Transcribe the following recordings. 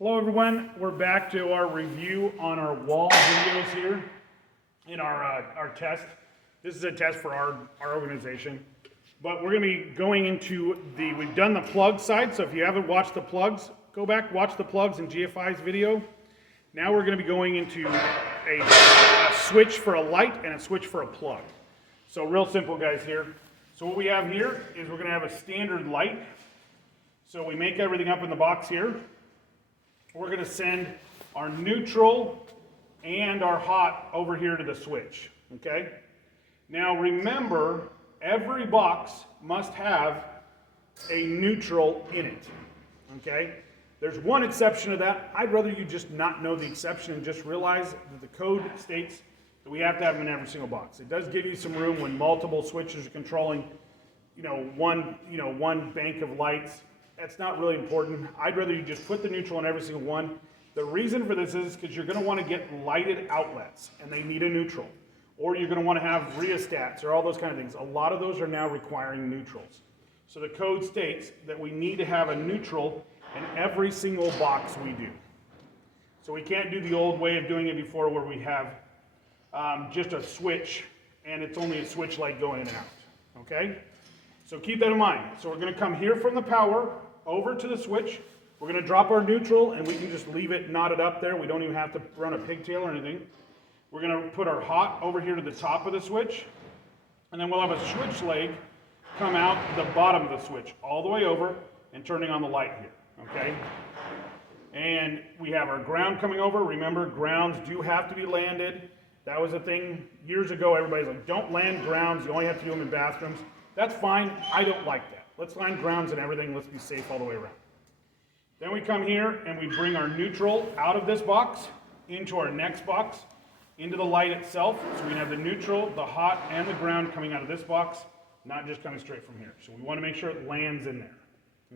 Hello everyone, we're back to our review on our wall videos here in our test. This is a test for our organization, but we're going to be going into we've done the plug side, so if you haven't watched the plugs, go back, watch the plugs in GFI's video. Now we're going to be going into a switch for a light and a switch for a plug. So real simple guys here. So what we have here is we're going to have a standard light. So we make everything up in the box here. We're going to send our neutral and our hot over here to the switch, okay? Now remember, every box must have a neutral in it, okay? There's one exception to that. I'd rather you just not know the exception and just realize that the code states that we have to have them in every single box. It does give you some room when multiple switches are controlling, one bank of lights. That's not really important. I'd rather you just put the neutral in every single one. The reason for this is because you're going to want to get lighted outlets, and they need a neutral. Or you're going to want to have rheostats or all those kind of things. A lot of those are now requiring neutrals. So the code states that we need to have a neutral in every single box we do. So we can't do the old way of doing it before where we have just a switch, and it's only a switch light going in and out. Okay? So keep that in mind. So we're going to come here from the power over to the switch. We're going to drop our neutral, and we can just leave it knotted up there. We don't even have to run a pigtail or anything. We're going to put our hot over here to the top of the switch, and then we'll have a switch leg come out the bottom of the switch all the way over and turning on the light here, okay? And we have our ground coming over. Remember, grounds do have to be landed. That was a thing years ago. Everybody's like, don't land grounds. You only have to do them in bathrooms. That's fine. I don't like that. Let's land grounds and everything. Let's be safe all the way around. Then we come here and we bring our neutral out of this box into our next box, into the light itself. So we have the neutral, the hot, and the ground coming out of this box, not just coming straight from here. So we want to make sure it lands in there.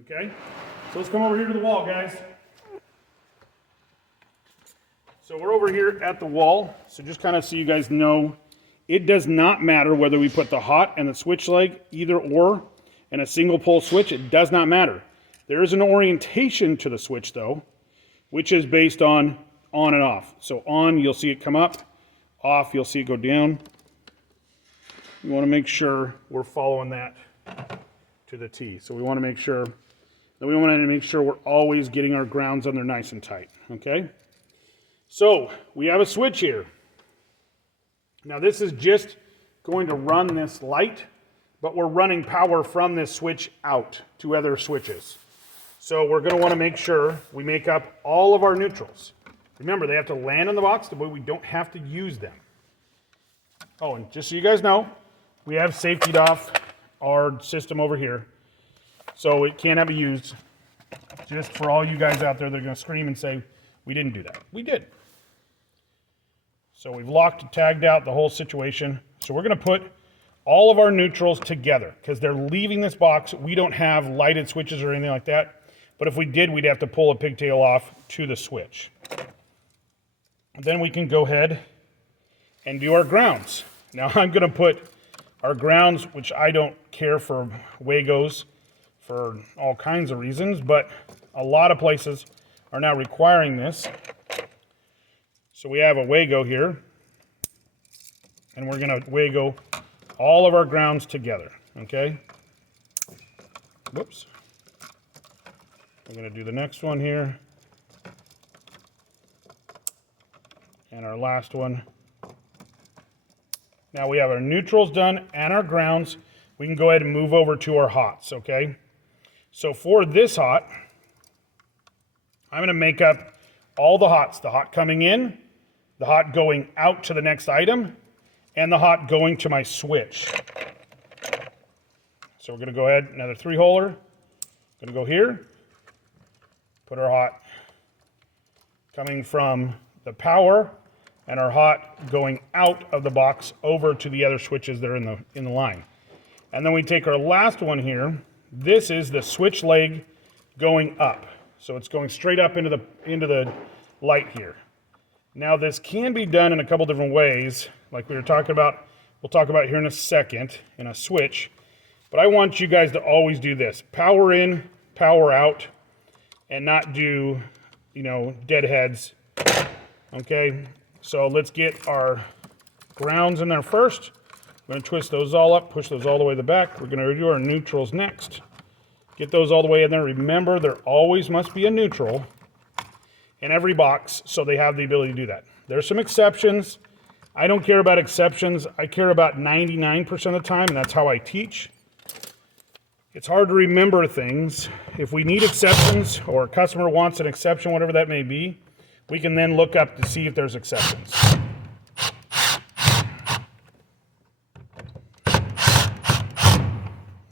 Okay? So let's come over here to the wall, guys. So we're over here at the wall. So just kind of so you guys know, it does not matter whether we put the hot and the switch leg, either or, in a single pole switch. It does not matter. There is an orientation to the switch though, which is based on and off. So on, you'll see it come up. Off, you'll see it go down. You want to make sure we're following that to the T. So we want to make sure that we're always getting our grounds on there nice and tight. Okay? So we have a switch here. Now this is just going to run this light, but we're running power from this switch out to other switches. So we're going to want to make sure we make up all of our neutrals. Remember, they have to land in the box, but we don't have to use them. Oh, and just so you guys know, we have safetied off our system over here, so it can't be used. Just for all you guys out there that are going to scream and say, we didn't do that. We did. So we've locked and tagged out the whole situation. So we're going to put all of our neutrals together because they're leaving this box. We don't have lighted switches or anything like that. But if we did, we'd have to pull a pigtail off to the switch. Then we can go ahead and do our grounds. Now I'm going to put our grounds, which I don't care for Wagos for all kinds of reasons, but a lot of places are now requiring this. So we have a Wago here, and we're going to Wago all of our grounds together, okay? Whoops. We're going to do the next one here, and our last one. Now we have our neutrals done and our grounds. We can go ahead and move over to our hots, okay? So for this hot, I'm going to make up all the hots, the hot coming in, the hot going out to the next item, and the hot going to my switch. So we're going to go ahead, another 3-holer. Going to go here, put our hot coming from the power, and our hot going out of the box over to the other switches that are in the line. And then we take our last one here. This is the switch leg going up. So it's going straight up into the light here. Now this can be done in a couple different ways, like we were talking about. We'll talk about here in a second in a switch. But I want you guys to always do this: power in, power out, and not do you know, deadheads. Okay, so let's get our grounds in there first. I'm going to twist those all up, push those all the way to the back. We're going to do our neutrals next. Get those all the way in there. Remember, there always must be a neutral in every box, so they have the ability to do that. There's some exceptions. I don't care about exceptions. I care about 99% of the time, and that's how I teach. It's hard to remember things. If we need exceptions or a customer wants an exception, whatever that may be, we can then look up to see if there's exceptions.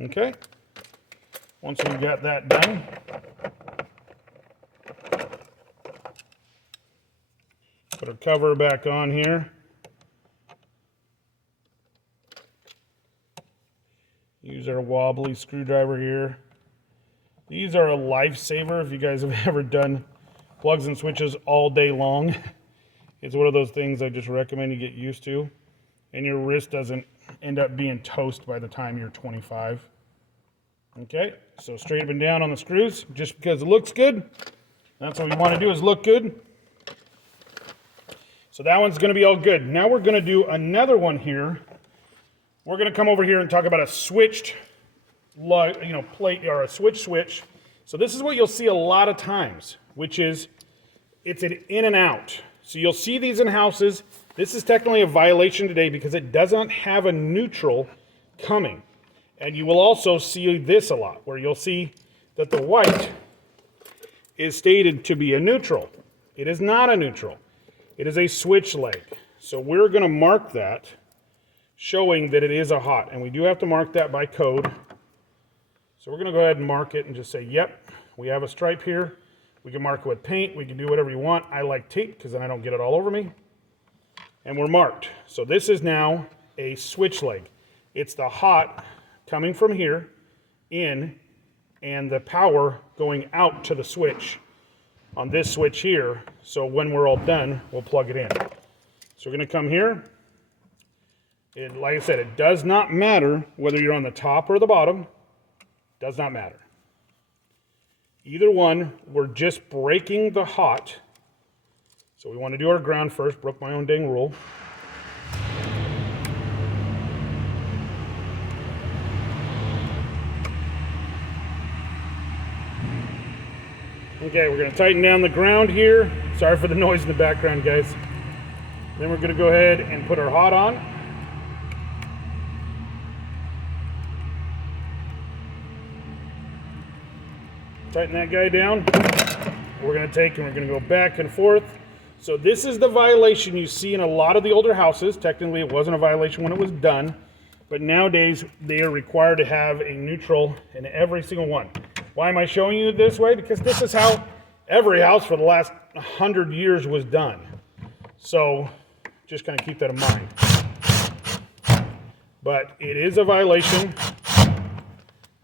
Okay. Once we've got that done, put our cover back on here. Use our wobbly screwdriver here. These are a lifesaver if you guys have ever done plugs and switches all day long. It's one of those things I just recommend you get used to, and your wrist doesn't end up being toast by the time you're 25. Okay, so straight up and down on the screws, just because it looks good. That's what we want to do, is look good. So that one's going to be all good. Now we're going to do another one here. We're going to come over here and talk about a switched, plate, or a switch. So this is what you'll see a lot of times, which is it's an in and out. So you'll see these in houses. This is technically a violation today because it doesn't have a neutral coming. And you will also see this a lot, where you'll see that the white is stated to be a neutral. It is not a neutral. It is a switch leg. So we're going to mark that, showing that it is a hot. And we do have to mark that by code. So we're going to go ahead and mark it and just say, yep, we have a stripe here. We can mark it with paint. We can do whatever you want. I like tape because then I don't get it all over me. And we're marked. So this is now a switch leg. It's the hot coming from here in, and the power going out to the switch on this switch here. So when we're all done, we'll plug it in. So we're going to come here. Like I said, it does not matter whether you're on the top or the bottom. Does not matter. Either one, we're just breaking the hot. So we want to do our ground first. Broke my own dang rule. Okay, we're going to tighten down the ground here. Sorry for the noise in the background, guys. Then we're going to go ahead and put our hot on. Tighten that guy down. We're going to take and we're going to go back and forth. So this is the violation you see in a lot of the older houses. Technically, it wasn't a violation when it was done, but nowadays they are required to have a neutral in every single one. Why am I showing you this way? Because this is how every house for the last 100 years was done. So just kind of keep that in mind. But it is a violation.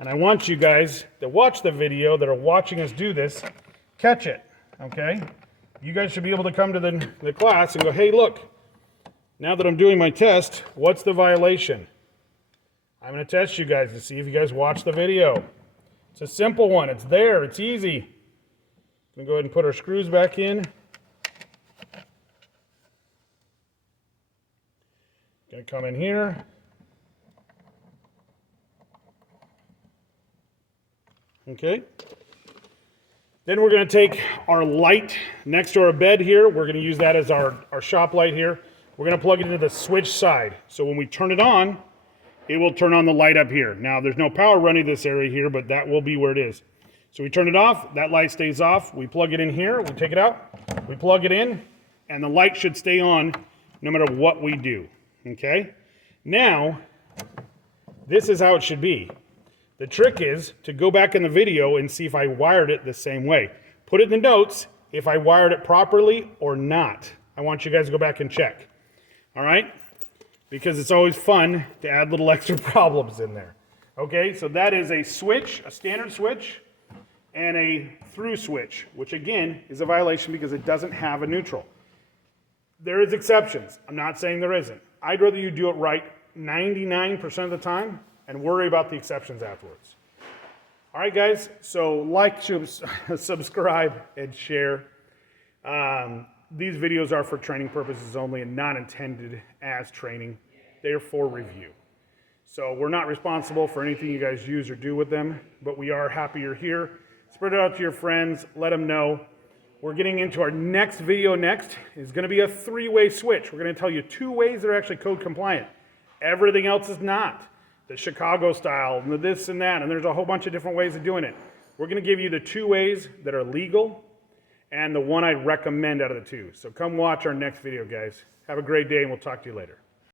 And I want you guys that watch the video, that are watching us do this, catch it, okay? You guys should be able to come to the class and go, hey, look, now that I'm doing my test, what's the violation? I'm going to test you guys to see if you guys watch the video. It's a simple one. It's there. It's easy. I'm going to go ahead and put our screws back in. Going to come in here. Okay. Then we're going to take our light next to our bed here. We're going to use that as our shop light here. We're going to plug it into the switch side. So when we turn it on, it will turn on the light up here. Now, there's no power running this area here, but that will be where it is. So we turn it off, that light stays off. We plug it in here, we take it out, we plug it in, and the light should stay on no matter what we do, okay? Now, this is how it should be. The trick is to go back in the video and see if I wired it the same way. Put it in the notes if I wired it properly or not. I want you guys to go back and check, all right? Because it's always fun to add little extra problems in there. Okay, so that is a switch, a standard switch, and a through switch, which again is a violation because it doesn't have a neutral. There is exceptions. I'm not saying there isn't. I'd rather you do it right 99% of the time and worry about the exceptions afterwards. All right, guys, so like, subscribe, and share. These videos are for training purposes only and not intended as training. They are for review. So we're not responsible for anything you guys use or do with them, but we are happy you're here. Spread it out to your friends, let them know. We're getting into our next video next. It's gonna be a 3-way switch. We're gonna tell you 2 ways that are actually code compliant. Everything else is not. The Chicago style, and the this and that, and there's a whole bunch of different ways of doing it. We're gonna give you the 2 ways that are legal and the one I'd recommend out of the 2. So come watch our next video, guys. Have a great day, and we'll talk to you later.